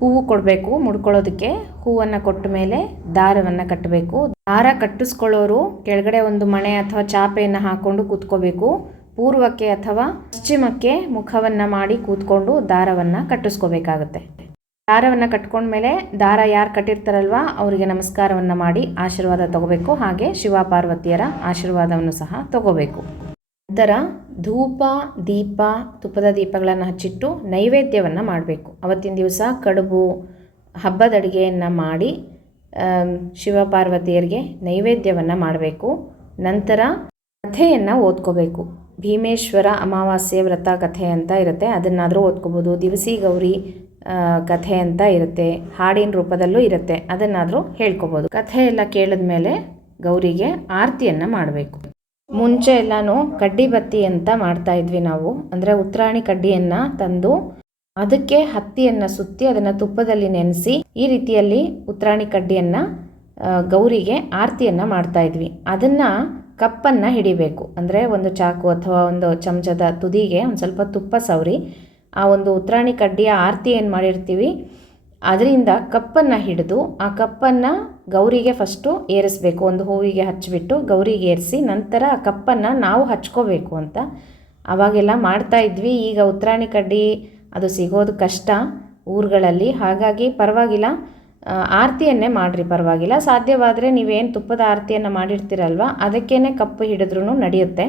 ಹೂವು ಕೊಡಬೇಕು. ಮುಡ್ಕೊಳ್ಳೋದಕ್ಕೆ ಹೂವನ್ನು ಕೊಟ್ಟ ಮೇಲೆ ದಾರವನ್ನು ಕಟ್ಟಬೇಕು. ದಾರ ಕಟ್ಟಿಸ್ಕೊಳ್ಳೋರು ಕೆಳಗಡೆ ಒಂದು ಮಣೆ ಅಥವಾ ಚಾಪೆಯನ್ನು ಹಾಕ್ಕೊಂಡು ಕೂತ್ಕೋಬೇಕು. ಪೂರ್ವಕ್ಕೆ ಅಥವಾ ಪಶ್ಚಿಮಕ್ಕೆ ಮುಖವನ್ನು ಮಾಡಿ ಕೂತ್ಕೊಂಡು ದಾರವನ್ನು ಕಟ್ಟಿಸ್ಕೋಬೇಕಾಗುತ್ತೆ. ದಾರವನ್ನು ಕಟ್ಕೊಂಡ್ಮೇಲೆ ದಾರ ಯಾರು ಕಟ್ಟಿರ್ತಾರಲ್ವ ಅವರಿಗೆ ನಮಸ್ಕಾರವನ್ನು ಮಾಡಿ ಆಶೀರ್ವಾದ ತಗೋಬೇಕು. ಹಾಗೆ ಶಿವ ಪಾರ್ವತಿಯರ ಆಶೀರ್ವಾದವನ್ನು ಸಹ ತಗೋಬೇಕು. ನಂತರ ಧೂಪ, ದೀಪ, ತುಪ್ಪದ ದೀಪಗಳನ್ನು ಹಚ್ಚಿಟ್ಟು ನೈವೇದ್ಯವನ್ನು ಮಾಡಬೇಕು. ಅವತ್ತಿನ ದಿವಸ ಕಡುಬು, ಹಬ್ಬದ ಅಡುಗೆಯನ್ನು ಮಾಡಿ ಶಿವ ಪಾರ್ವತಿಯರಿಗೆ ನೈವೇದ್ಯವನ್ನು ಮಾಡಬೇಕು. ನಂತರ ಕಥೆಯನ್ನು ಓದ್ಕೋಬೇಕು. ಭೀಮೇಶ್ವರ ಅಮಾವಾಸ್ಯೆ ವ್ರತ ಕಥೆ ಅಂತ ಇರುತ್ತೆ, ಅದನ್ನಾದರೂ ಓದ್ಕೋಬೋದು. ದಿವಸಿ ಗೌರಿ ಕಥೆ ಅಂತ ಇರುತ್ತೆ, ಹಾಡಿನ ರೂಪದಲ್ಲೂ ಇರುತ್ತೆ, ಅದನ್ನಾದರೂ ಹೇಳ್ಕೊಬೋದು. ಕಥೆ ಎಲ್ಲ ಕೇಳಿದ ಮೇಲೆ ಗೌರಿಗೆ ಆರತಿಯನ್ನು ಮಾಡಬೇಕು. ಮುಂಚೆ ಎಲ್ಲನೂ ಕಡ್ಡಿ ಬತ್ತಿ ಅಂತ ಮಾಡ್ತಾ ಇದ್ವಿ ನಾವು. ಅಂದರೆ ಉತ್ತರಾಣಿ ಕಡ್ಡಿಯನ್ನು ತಂದು ಅದಕ್ಕೆ ಹತ್ತಿಯನ್ನು ಸುತ್ತಿ ಅದನ್ನು ತುಪ್ಪದಲ್ಲಿ ನೆನೆಸಿ ಈ ರೀತಿಯಲ್ಲಿ ಉತ್ತರಾಣಿ ಕಡ್ಡಿಯನ್ನು ಗೌರಿಗೆ ಆರತಿಯನ್ನು ಮಾಡ್ತಾ ಇದ್ವಿ. ಅದನ್ನು ಕಪ್ಪನ್ನು ಹಿಡಿಬೇಕು. ಅಂದರೆ ಒಂದು ಚಾಕು ಅಥವಾ ಒಂದು ಚಮಚದ ತುದಿಗೆ ಒಂದು ಸ್ವಲ್ಪ ತುಪ್ಪ ಸವರಿ ಆ ಒಂದು ಉತ್ತರಾಣಿ ಕಡ್ಡಿಯ ಆರತಿ ಏನು ಮಾಡಿರ್ತೀವಿ ಅದರಿಂದ ಕಪ್ಪನ್ನು ಹಿಡಿದು ಆ ಕಪ್ಪನ್ನು ಗೌರಿಗೆ ಫಸ್ಟು ಏರಿಸಬೇಕು. ಒಂದು ಹೂವಿಗೆ ಹಚ್ಚಿಬಿಟ್ಟು ಗೌರಿಗೆ ಏರಿಸಿ ನಂತರ ಆ ಕಪ್ಪನ್ನು ನಾವು ಹಚ್ಕೋಬೇಕು ಅಂತ ಅವಾಗೆಲ್ಲ ಮಾಡ್ತಾ ಇದ್ವಿ. ಈಗ ಉತ್ತರಾಣಿ ಕಡ್ಡಿ ಅದು ಸಿಗೋದು ಕಷ್ಟ ಊರುಗಳಲ್ಲಿ. ಹಾಗಾಗಿ ಪರವಾಗಿಲ್ಲ, ಆರತಿಯನ್ನೇ ಮಾಡಿರಿ, ಪರವಾಗಿಲ್ಲ. ಸಾಧ್ಯವಾದರೆ ನೀವೇನು ತುಪ್ಪದ ಆರತಿಯನ್ನು ಮಾಡಿರ್ತೀರಲ್ವ ಅದಕ್ಕೇ ಕಪ್ಪು ಹಿಡಿದ್ರೂ ನಡೆಯುತ್ತೆ.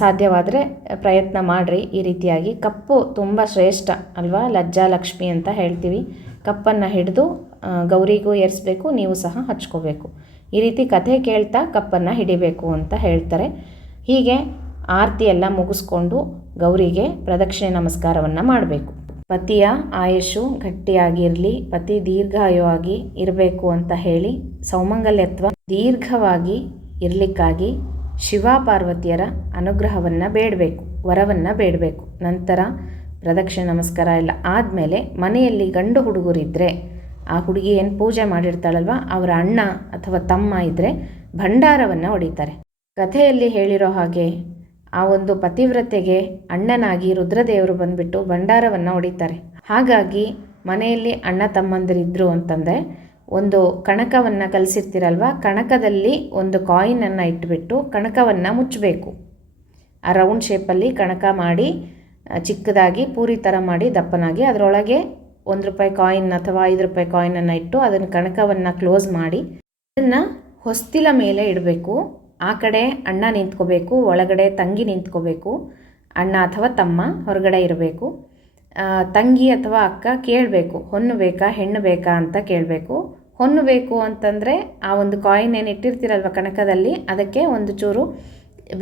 ಸಾಧ್ಯವಾದರೆ ಪ್ರಯತ್ನ ಮಾಡಿರಿ. ಈ ರೀತಿಯಾಗಿ ಕಪ್ಪು ತುಂಬ ಶ್ರೇಷ್ಠ ಅಲ್ವಾ, ಲಜ್ಜಾ ಲಕ್ಷ್ಮಿ ಅಂತ ಹೇಳ್ತೀವಿ. ಕಪ್ಪನ್ನು ಹಿಡಿದು ಗೌರಿಗೂ ಏರಿಸಬೇಕು, ನೀವು ಸಹ ಹಚ್ಕೋಬೇಕು. ಈ ರೀತಿ ಕಥೆ ಕೇಳ್ತಾ ಕಪ್ಪನ್ನು ಹಿಡಿಬೇಕು ಅಂತ ಹೇಳ್ತಾರೆ. ಹೀಗೆ ಆರತಿ ಎಲ್ಲ ಮುಗಿಸ್ಕೊಂಡು ಗೌರಿಗೆ ಪ್ರದಕ್ಷಿಣೆ ನಮಸ್ಕಾರವನ್ನು ಮಾಡಬೇಕು. ಪತಿಯ ಆಯುಷು ಗಟ್ಟಿಯಾಗಿರಲಿ, ಪತಿ ದೀರ್ಘಾಯುವಾಗಿ ಇರಬೇಕು ಅಂತ ಹೇಳಿ ಸೌಮಂಗಲ್ಯತ್ವ ದೀರ್ಘವಾಗಿ ಇರಲಿಕ್ಕಾಗಿ ಶಿವ ಪಾರ್ವತಿಯರ ಅನುಗ್ರಹವನ್ನು ಬೇಡಬೇಕು, ವರವನ್ನು ಬೇಡಬೇಕು. ನಂತರ ಪ್ರದಕ್ಷಿಣೆ ನಮಸ್ಕಾರ ಎಲ್ಲ ಆದಮೇಲೆ ಮನೆಯಲ್ಲಿ ಗಂಡು ಹುಡುಗರಿದ್ದರೆ ಆ ಹುಡುಗಿ ಏನು ಪೂಜೆ ಮಾಡಿರ್ತಾಳಲ್ವ ಅವರ ಅಣ್ಣ ಅಥವಾ ತಮ್ಮ ಇದ್ದರೆ ಭಂಡಾರವನ್ನು ಹೊಡಿತಾರೆ. ಕಥೆಯಲ್ಲಿ ಹೇಳಿರೋ ಹಾಗೆ ಆ ಒಂದು ಪತಿವ್ರತೆಗೆ ಅಣ್ಣನಾಗಿ ರುದ್ರದೇವರು ಬಂದುಬಿಟ್ಟು ಭಂಡಾರವನ್ನು ಹೊಡಿತಾರೆ. ಹಾಗಾಗಿ ಮನೆಯಲ್ಲಿ ಅಣ್ಣ ತಮ್ಮಂದಿರಿದ್ದರು ಅಂತಂದರೆ ಒಂದು ಕಣಕವನ್ನು ಕಲಿಸಿರ್ತೀರಲ್ವ, ಕಣಕದಲ್ಲಿ ಒಂದು ಕಾಯಿನನ್ನು ಇಟ್ಬಿಟ್ಟು ಕಣಕವನ್ನು ಮುಚ್ಚಬೇಕು. ಆ ರೌಂಡ್ ಶೇಪಲ್ಲಿ ಕಣಕ ಮಾಡಿ ಚಿಕ್ಕದಾಗಿ ಪೂರಿ ಥರ ಮಾಡಿ ದಪ್ಪನಾಗಿ ಅದರೊಳಗೆ ₹1 ಕಾಯಿನ್ ಅಥವಾ ₹5 ಕಾಯಿನನ್ನು ಇಟ್ಟು ಅದನ್ನು ಕಣಕವನ್ನು ಕ್ಲೋಸ್ ಮಾಡಿ ಅದನ್ನು ಹೊಸ್ತಿಲ ಮೇಲೆ ಇಡಬೇಕು. ಆ ಕಡೆ ಅಣ್ಣ ನಿಂತ್ಕೋಬೇಕು, ಒಳಗಡೆ ತಂಗಿ ನಿಂತ್ಕೋಬೇಕು. ಅಣ್ಣ ಅಥವಾ ತಮ್ಮ ಹೊರಗಡೆ ಇರಬೇಕು. ತಂಗಿ ಅಥವಾ ಅಕ್ಕ ಕೇಳಬೇಕು, ಹೊನ್ನು ಬೇಕಾ ಹೆಣ್ಣು ಬೇಕಾ ಅಂತ ಕೇಳಬೇಕು. ಹೊನ್ನು ಬೇಕು ಅಂತಂದರೆ ಆ ಒಂದು ಕಾಯಿನ್ ಏನು ಇಟ್ಟಿರ್ತೀರಲ್ವ ಕಣಕದಲ್ಲಿ ಅದಕ್ಕೆ ಒಂದು ಚೂರು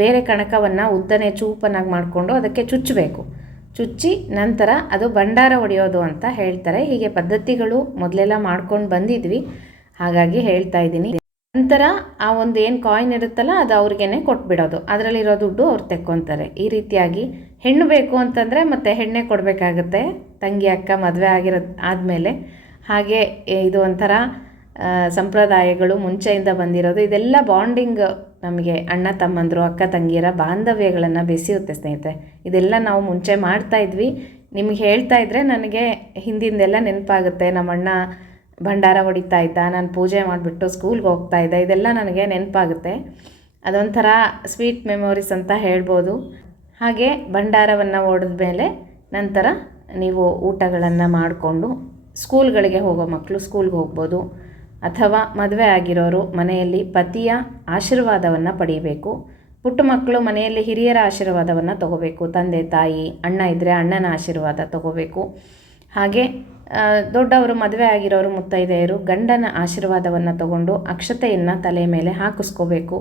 ಬೇರೆ ಕಣಕವನ್ನು ಉದ್ದನೆ ಚೂಪನಾಗಿ ಮಾಡಿಕೊಂಡು ಅದಕ್ಕೆ ಚುಚ್ಚಬೇಕು. ಚುಚ್ಚಿ ನಂತರ ಅದು ಭಂಡಾರ ಹೊಡೆಯೋದು ಅಂತ ಹೇಳ್ತಾರೆ. ಹೀಗೆ ಪದ್ಧತಿಗಳು ಮೊದಲೆಲ್ಲ ಮಾಡ್ಕೊಂಡು ಬಂದಿದ್ವಿ, ಹಾಗಾಗಿ ಹೇಳ್ತಾ ಇದ್ದೀನಿ. ನಂತರ ಆ ಒಂದು ಏನು ಕಾಯಿನ್ ಇರುತ್ತಲ್ಲ ಅದು ಅವ್ರಿಗೇನೆ ಕೊಟ್ಬಿಡೋದು, ಅದರಲ್ಲಿರೋ ದುಡ್ಡು ಅವ್ರು ತೆಕ್ಕೊತಾರೆ. ಈ ರೀತಿಯಾಗಿ ಹೆಣ್ಣು ಬೇಕು ಅಂತಂದರೆ ಮತ್ತೆ ಹೆಣ್ಣೆ ಕೊಡಬೇಕಾಗತ್ತೆ, ತಂಗಿ ಅಕ್ಕ ಮದುವೆ ಆದಮೇಲೆ. ಹಾಗೆ ಇದು ಒಂಥರ ಸಂಪ್ರದಾಯಗಳು ಮುಂಚೆಯಿಂದ ಬಂದಿರೋದು. ಇದೆಲ್ಲ ಬಾಂಡಿಂಗ್, ನಮಗೆ ಅಣ್ಣ ತಮ್ಮಂದರು ಅಕ್ಕ ತಂಗಿಯರ ಬಾಂಧವ್ಯಗಳನ್ನು ಬೆಸೆಯುತ್ತೆ ಸ್ನೇಹಿತರೆ. ಇದೆಲ್ಲ ನಾವು ಮುಂಚೆ ಮಾಡ್ತಾಯಿದ್ವಿ. ನಿಮಗೆ ಹೇಳ್ತಾ ಇದ್ದರೆ ನನಗೆ ಹಿಂದಿಂದೆಲ್ಲ ನೆನಪಾಗುತ್ತೆ. ನಮ್ಮಣ್ಣ ಭಂಡಾರ ಹೊಡಿತಾ ಇದ್ದ, ನಾನು ಪೂಜೆ ಮಾಡಿಬಿಟ್ಟು ಸ್ಕೂಲ್ಗೆ ಹೋಗ್ತಾ ಇದ್ದೆ, ಇದೆಲ್ಲ ನನಗೆ ನೆನಪಾಗುತ್ತೆ. ಅದೊಂಥರ ಸ್ವೀಟ್ ಮೆಮೊರೀಸ್ ಅಂತ ಹೇಳ್ಬೋದು. ಹಾಗೆ ಭಂಡಾರವನ್ನು ಹೊಡೆದ ಮೇಲೆ ನಂತರ ನೀವು ಊಟಗಳನ್ನು ಮಾಡಿಕೊಂಡು ಸ್ಕೂಲ್ಗಳಿಗೆ ಹೋಗೋ ಮಕ್ಕಳು ಸ್ಕೂಲ್ಗೆ ಹೋಗ್ಬೋದು, ಅಥವಾ ಮದುವೆ ಆಗಿರೋರು ಮನೆಯಲ್ಲಿ ಪತಿಯ ಆಶೀರ್ವಾದವನ್ನು ಪಡೀಬೇಕು. ಪುಟ್ಟ ಮಕ್ಕಳು ಮನೆಯಲ್ಲಿ ಹಿರಿಯರ ಆಶೀರ್ವಾದವನ್ನು ತಗೋಬೇಕು, ತಂದೆ ತಾಯಿ ಅಣ್ಣ ಇದ್ದರೆ ಅಣ್ಣನ ಆಶೀರ್ವಾದ ತಗೋಬೇಕು. ಹಾಗೆ ದೊಡ್ಡವರು ಮದುವೆ ಆಗಿರೋರು ಮುತ್ತೈದೆಯರು ಗಂಡನ ಆಶೀರ್ವಾದವನ್ನು ತಗೊಂಡು ಅಕ್ಷತೆಯನ್ನು ತಲೆ ಮೇಲೆ ಹಾಕಿಸ್ಕೋಬೇಕು.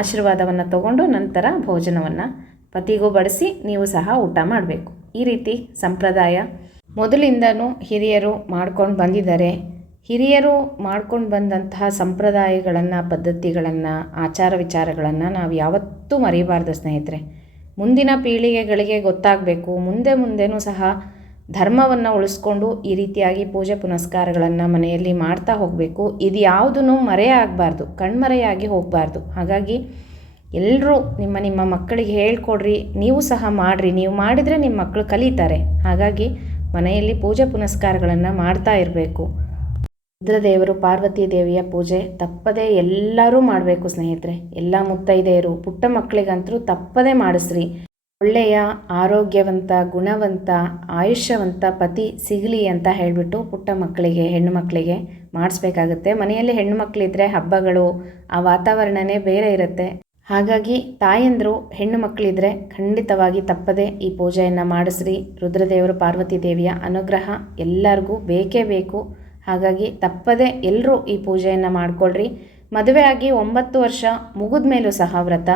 ಆಶೀರ್ವಾದವನ್ನು ತಗೊಂಡು ನಂತರ ಭೋಜನವನ್ನು ಪತಿಗೂ ಬಡಿಸಿ ನೀವು ಸಹ ಊಟ ಮಾಡಬೇಕು. ಈ ರೀತಿ ಸಂಪ್ರದಾಯ ಮೊದಲಿಂದನೂ ಹಿರಿಯರು ಮಾಡ್ಕೊಂಡು ಬಂದಿದ್ದಾರೆ. ಹಿರಿಯರು ಮಾಡ್ಕೊಂಡು ಬಂದಂತಹ ಸಂಪ್ರದಾಯಗಳನ್ನು, ಪದ್ಧತಿಗಳನ್ನು, ಆಚಾರ ವಿಚಾರಗಳನ್ನು ನಾವು ಯಾವತ್ತೂ ಮರಿಬಾರ್ದು ಸ್ನೇಹಿತರೆ. ಮುಂದಿನ ಪೀಳಿಗೆಗಳಿಗೆ ಗೊತ್ತಾಗಬೇಕು. ಮುಂದೆನೂ ಸಹ ಧರ್ಮವನ್ನು ಉಳಿಸ್ಕೊಂಡು ಈ ರೀತಿಯಾಗಿ ಪೂಜೆ ಪುನಸ್ಕಾರಗಳನ್ನು ಮನೆಯಲ್ಲಿ ಮಾಡ್ತಾ ಹೋಗಬೇಕು. ಇದು ಯಾವುದೂ ಮರೆಯಾಗಬಾರ್ದು, ಕಣ್ಮರೆಯಾಗಿ ಹೋಗಬಾರ್ದು. ಹಾಗಾಗಿ ಎಲ್ಲರೂ ನಿಮ್ಮ ಮಕ್ಕಳಿಗೆ ಹೇಳ್ಕೊಡ್ರಿ, ನೀವು ಸಹ ಮಾಡಿರಿ. ನೀವು ಮಾಡಿದರೆ ನಿಮ್ಮ ಮಕ್ಕಳು ಕಲಿತಾರೆ. ಹಾಗಾಗಿ ಮನೆಯಲ್ಲಿ ಪೂಜೆ ಪುನಸ್ಕಾರಗಳನ್ನು ಮಾಡ್ತಾ ಇರಬೇಕು. ರುದ್ರದೇವರು ಪಾರ್ವತಿ ದೇವಿಯ ಪೂಜೆ ತಪ್ಪದೇ ಎಲ್ಲರೂ ಮಾಡಬೇಕು ಸ್ನೇಹಿತರೆ. ಎಲ್ಲ ಮುತ್ತೈದೆಯರು ಪುಟ್ಟ ಮಕ್ಕಳಿಗಂತರೂ ತಪ್ಪದೇ ಮಾಡಿಸ್ರಿ. ಒಳ್ಳೆಯ ಆರೋಗ್ಯವಂತ, ಗುಣವಂತ, ಆಯುಷ್ಯವಂತ ಪತಿ ಸಿಗಲಿ ಅಂತ ಹೇಳಿಬಿಟ್ಟು ಪುಟ್ಟ ಮಕ್ಕಳಿಗೆ, ಹೆಣ್ಣು ಮಕ್ಕಳಿಗೆ ಮಾಡಿಸ್ಬೇಕಾಗುತ್ತೆ. ಮನೆಯಲ್ಲಿ ಹೆಣ್ಣು ಮಕ್ಕಳಿದ್ರೆ ಹಬ್ಬಗಳು, ಆ ವಾತಾವರಣವೇ ಬೇರೆ ಇರುತ್ತೆ. ಹಾಗಾಗಿ ತಾಯಂದರು ಹೆಣ್ಣು ಮಕ್ಕಳಿದ್ರೆ ಖಂಡಿತವಾಗಿ ತಪ್ಪದೆ ಈ ಪೂಜೆಯನ್ನು ಮಾಡಿಸ್ರಿ. ರುದ್ರದೇವರು ಪಾರ್ವತಿ ದೇವಿಯ ಅನುಗ್ರಹ ಎಲ್ಲರಿಗೂ ಬೇಕೇ ಬೇಕು. ಹಾಗಾಗಿ ತಪ್ಪದೆ ಎಲ್ಲರೂ ಈ ಪೂಜೆಯನ್ನು ಮಾಡಿಕೊಳ್ಳ್ರಿ. ಮದುವೆ ಆಗಿ 9 ವರ್ಷ ಮುಗಿದ ಮೇಲೂ ಸಹ ವ್ರತ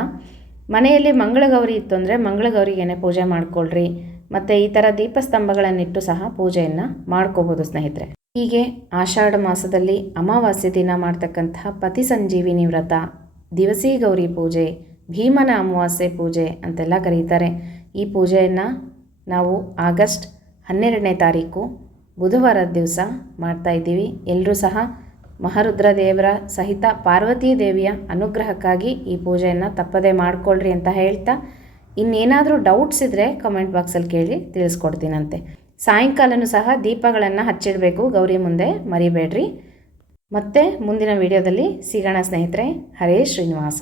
ಮನೆಯಲ್ಲಿ ಮಂಗಳಗೌರಿ ಇತ್ತು ಅಂದರೆ ಮಂಗಳಗೌರಿಗೇನೆ ಪೂಜೆ ಮಾಡಿಕೊಳ್ಳ್ರಿ. ಮತ್ತು ಈ ಥರ ದೀಪಸ್ತಂಭಗಳನ್ನಿಟ್ಟು ಸಹ ಪೂಜೆಯನ್ನು ಮಾಡ್ಕೋಬೋದು ಸ್ನೇಹಿತರೆ. ಹೀಗೆ ಆಷಾಢ ಮಾಸದಲ್ಲಿ ಅಮಾವಾಸ್ಯೆ ದಿನ ಮಾಡ್ತಕ್ಕಂತಹ ಪತಿ ಸಂಜೀವಿನಿ ವ್ರತ, ದಿವಸಿ ಗೌರಿ ಪೂಜೆ, ಭೀಮನ ಅಮಾವಾಸ್ಯೆ ಪೂಜೆ ಅಂತೆಲ್ಲ ಕರೀತಾರೆ. ಈ ಪೂಜೆಯನ್ನು ನಾವು ಆಗಸ್ಟ್ 12ನೇ ತಾರೀಕು ಬುಧವಾರದ ದಿವಸ ಮಾಡ್ತಾಯಿದ್ದೀವಿ. ಎಲ್ಲರೂ ಸಹ ಮಹಾರುದ್ರದೇವರ ಸಹಿತ ಪಾರ್ವತೀ ದೇವಿಯ ಅನುಗ್ರಹಕ್ಕಾಗಿ ಈ ಪೂಜೆಯನ್ನು ತಪ್ಪದೇ ಮಾಡಿಕೊಳ್ಳ್ರಿ ಅಂತ ಹೇಳ್ತಾ, ಇನ್ನೇನಾದರೂ ಡೌಟ್ಸ್ ಇದ್ದರೆ ಕಮೆಂಟ್ ಬಾಕ್ಸಲ್ಲಿ ಕೇಳಿ ತಿಳಿಸ್ಕೊಡ್ತೀನಂತೆ. ಸಾಯಂಕಾಲನೂ ಸಹ ದೀಪಗಳನ್ನು ಹಚ್ಚಿಡಬೇಕು ಗೌರಿ ಮುಂದೆ, ಮರಿಬೇಡ್ರಿ. ಮತ್ತೆ ಮುಂದಿನ ವಿಡಿಯೋದಲ್ಲಿ ಸಿಗೋಣ ಸ್ನೇಹಿತರೆ. ಹರೇ ಶ್ರೀನಿವಾಸ.